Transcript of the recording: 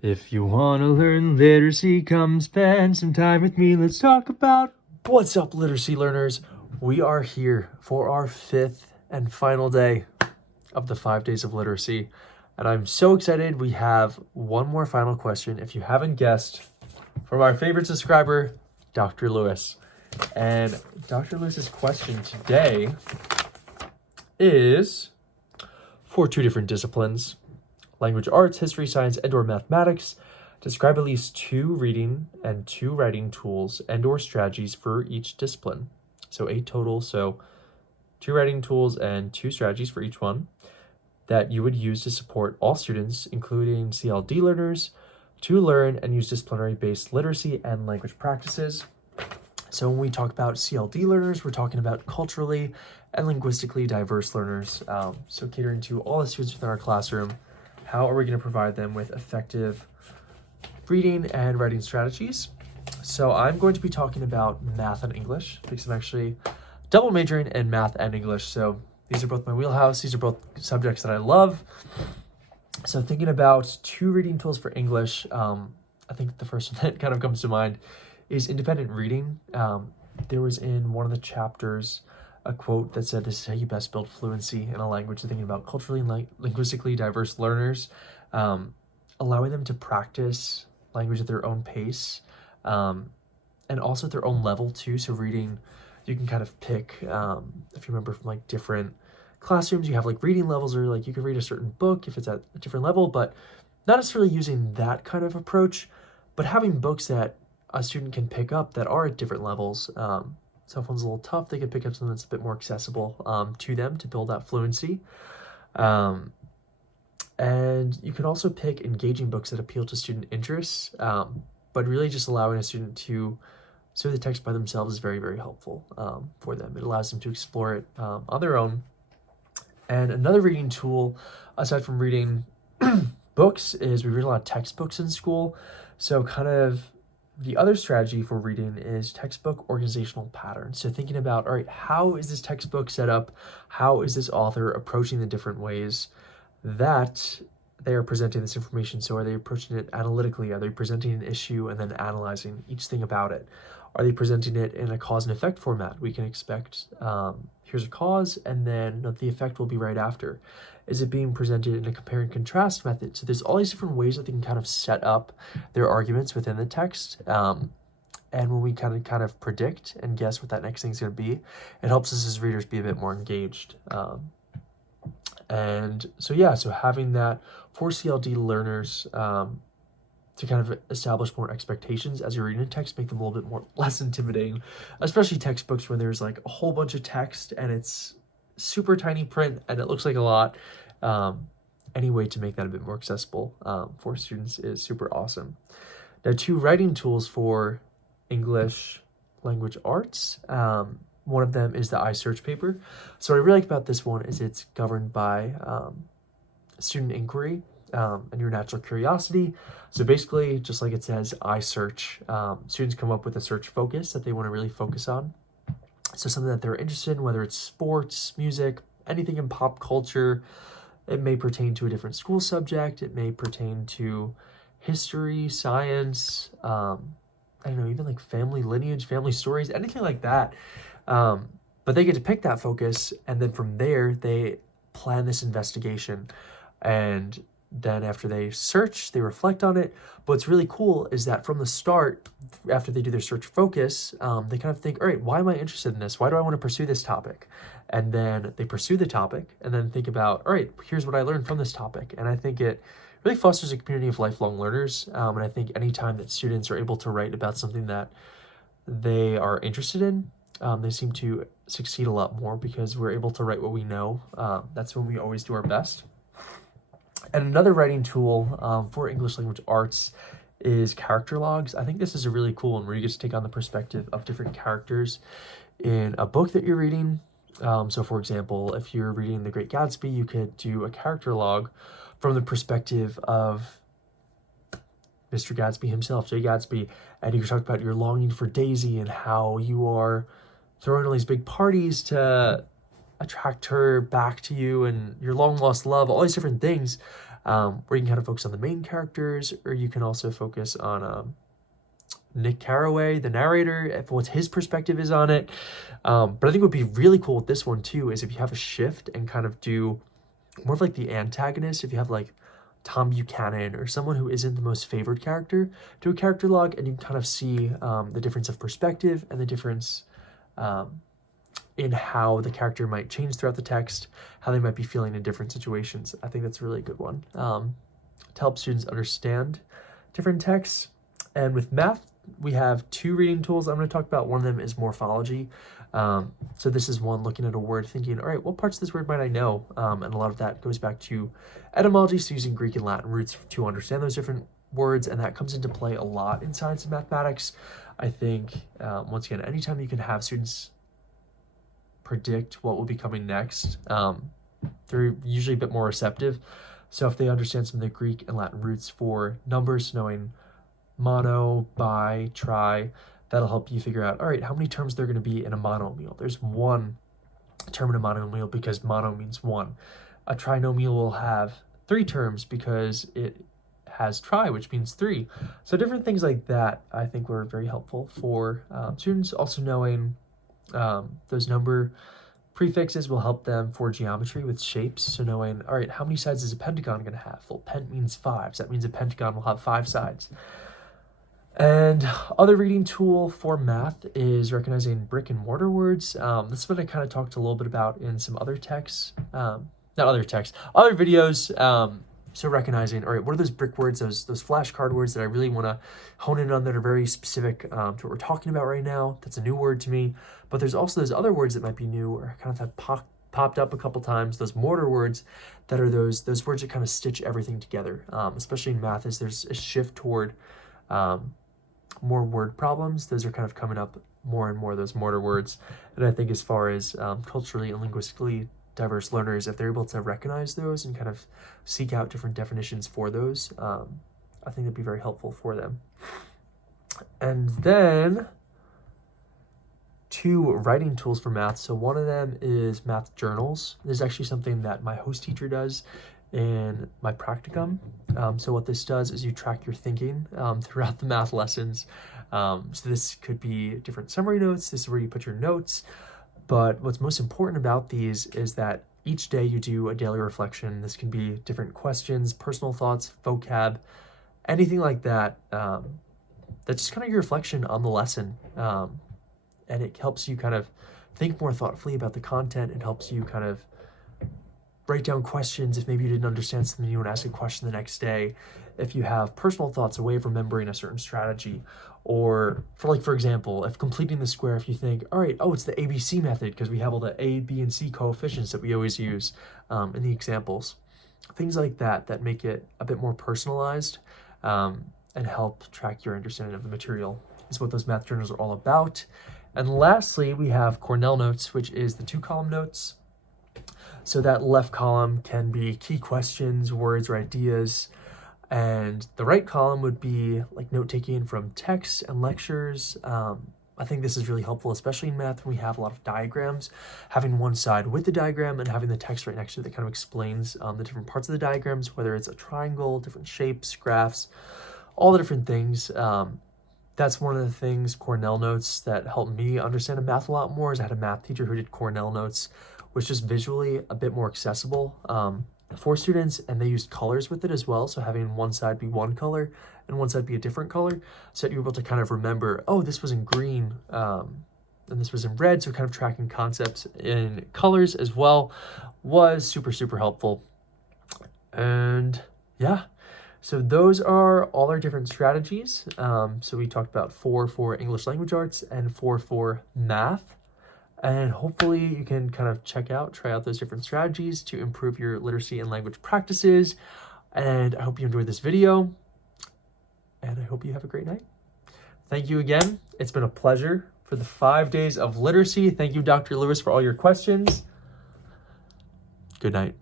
If you want to learn literacy, come spend some time with me. Let's talk about what's up, literacy learners. We are here for our fifth and final day of the 5 days of literacy. And I'm so excited. We have one more final question, if you haven't guessed, from our favorite subscriber, Dr. Lewis. And Dr. Lewis's question today is for two different disciplines: language arts, history, science, and/or mathematics. Describe at least 2 reading and 2 writing tools and/or strategies for each discipline. So 8 total. So 2 writing tools and 2 strategies for each one that you would use to support all students, including CLD learners, to learn and use disciplinary-based literacy and language practices. So when we talk about CLD learners, we're talking about culturally and linguistically diverse learners. So catering to all the students within our classroom. How are we going to provide them with effective reading and writing strategies? So I'm going to be talking about math and English because I'm actually double majoring in math and English. So these are both my wheelhouse. These are both subjects that I love. So thinking about 2 reading tools for English, I think the first one that kind of comes to mind is independent reading. There was in one of the chapters a quote that said, "This is how you best build fluency in a language." Thinking about culturally and linguistically diverse learners, allowing them to practice language at their own pace, and also at their own level too. So reading, you can kind of pick, if you remember from like different classrooms, you have like reading levels, or like you can read a certain book if it's at a different level, but not necessarily using that kind of approach, but having books that a student can pick up that are at different levels. So if one's a little tough, they can pick up something that's a bit more accessible to them to build that fluency. And you can also pick engaging books that appeal to student interests, but really just allowing a student to study the text by themselves is very, very helpful for them. It allows them to explore it on their own. And another reading tool, aside from reading books, is we read a lot of textbooks in school. So kind of the other strategy for reading is textbook organizational patterns. So thinking about, all right, how is this textbook set up? How is this author approaching the different ways that they are presenting this information? So are they approaching it analytically? Are they presenting an issue and then analyzing each thing about it? Are they presenting it in a cause and effect format? We can expect, here's a cause, and then the effect will be right after. Is it being presented in a compare and contrast method? So there's all these different ways that they can kind of set up their arguments within the text. And when we kind of predict and guess what that next thing is going to be, it helps us as readers be a bit more engaged. And so, yeah, so having that for CLD learners to kind of establish more expectations as you're reading a text, make them a little bit less intimidating, especially textbooks where there's like a whole bunch of text and it's super tiny print and it looks like a lot. Any way to make that a bit more accessible for students is super awesome. Now, 2 writing tools for English language arts. One of them is the iSearch paper. So what I really like about this one is it's governed by student inquiry and your natural curiosity. So basically, just like it says, iSearch, students come up with a search focus that they want to really focus on. So something that they're interested in, whether it's sports, music, anything in pop culture. It may pertain to a different school subject. It may pertain to history, science, I don't know, even like family lineage, family stories, anything like that. But they get to pick that focus, and then from there, they plan this investigation. And then after they search, they reflect on it. But what's really cool is that from the start, after they do their search focus, they kind of think, all right, why am I interested in this? Why do I want to pursue this topic? And then they pursue the topic and then think about, all right, here's what I learned from this topic. And I think it really fosters a community of lifelong learners. And I think anytime that students are able to write about something that they are interested in, they seem to succeed a lot more because we're able to write what we know. That's when we always do our best. And another writing tool for English language arts is character logs. I think this is a really cool one where you get to take on the perspective of different characters in a book that you're reading. So for example, if you're reading The Great Gatsby, you could do a character log from the perspective of Mr. Gatsby himself, Jay Gatsby, and you talk about your longing for Daisy and how you are throwing all these big parties to attract her back to you and your long lost love, all these different things. where you can kind of focus on the main characters, or you can also focus on Nick Carraway, the narrator, what his perspective is on it. But I think what would be really cool with this one too is if you have a shift and kind of do more of like the antagonist, if you have like Tom Buchanan or someone who isn't the most favored character, do a character log, and you can kind of see the difference of perspective and the difference in how the character might change throughout the text, how they might be feeling in different situations. I think that's a really good one to help students understand different texts. And with math, we have 2 reading tools I'm going to talk about. One of them is morphology. So this is one looking at a word thinking, all right, what parts of this word might I know? And a lot of that goes back to etymology, so using Greek and Latin roots to understand those different words, and that comes into play a lot in science and mathematics. I think, once again, anytime you can have students predict what will be coming next, they're usually a bit more receptive. So if they understand some of the Greek and Latin roots for numbers, knowing mono, bi, tri, that'll help you figure out, all right, how many terms there are going to be in a monomial. There's 1 term in a monomial because mono means 1. A trinomial will have 3 terms because it has tri, which means 3. So different things like that I think were very helpful for students. Also knowing those number prefixes will help them for geometry with shapes. So knowing, all right, how many sides is a pentagon going to have? Well, pent means 5, so that means a pentagon will have 5 sides. And other reading tool for math is recognizing brick and mortar words. This is what I kind of talked a little bit about in some other texts, other videos. So recognizing, all right, what are those brick words, those flashcard words that I really want to hone in on that are very specific to what we're talking about right now. That's a new word to me. But there's also those other words that might be new or kind of have popped up a couple times, those mortar words that are those words that kind of stitch everything together, especially in math, as there's a shift toward more word problems. Those are kind of coming up more and more, those mortar words. And I think as far as culturally and linguistically diverse learners, if they're able to recognize those and kind of seek out different definitions for those, I think that'd be very helpful for them. And then 2 writing tools for math. So one of them is math journals. This is actually something that my host teacher does in my practicum. So what this does is you track your thinking throughout the math lessons. So this could be different summary notes. This is where you put your notes. But what's most important about these is that each day you do a daily reflection. This can be different questions, personal thoughts, vocab, anything like that. That's just kind of your reflection on the lesson. And it helps you kind of think more thoughtfully about the content. It helps you kind of write down questions if maybe you didn't understand something, you want to ask a question the next day. If you have personal thoughts, a way of remembering a certain strategy, or for example, if completing the square, if you think, all right, it's the ABC method because we have all the A, B, and C coefficients that we always use in the examples. Things like that make it a bit more personalized and help track your understanding of the material is what those math journals are all about. And lastly, we have Cornell Notes, which is the 2-column notes. So that left column can be key questions, words, or ideas. And the right column would be like note-taking from texts and lectures. I think this is really helpful, especially in math when we have a lot of diagrams. Having one side with the diagram and having the text right next to it that kind of explains the different parts of the diagrams, whether it's a triangle, different shapes, graphs, all the different things. That's one of the things, Cornell Notes, that helped me understand math a lot more, is I had a math teacher who did Cornell Notes, which is just visually a bit more accessible for students, and they used colors with it as well. So having one side be one color and one side be a different color, so that you're able to kind of remember, this was in green and this was in red. So kind of tracking concepts in colors as well was super, super helpful. And yeah, so those are all our different strategies. So we talked about 4 for English language arts and 4 for math. And hopefully you can kind of try out those different strategies to improve your literacy and language practices. And I hope you enjoyed this video. And I hope you have a great night. Thank you again. It's been a pleasure for the 5 days of literacy. Thank you, Dr. Lewis, for all your questions. Good night.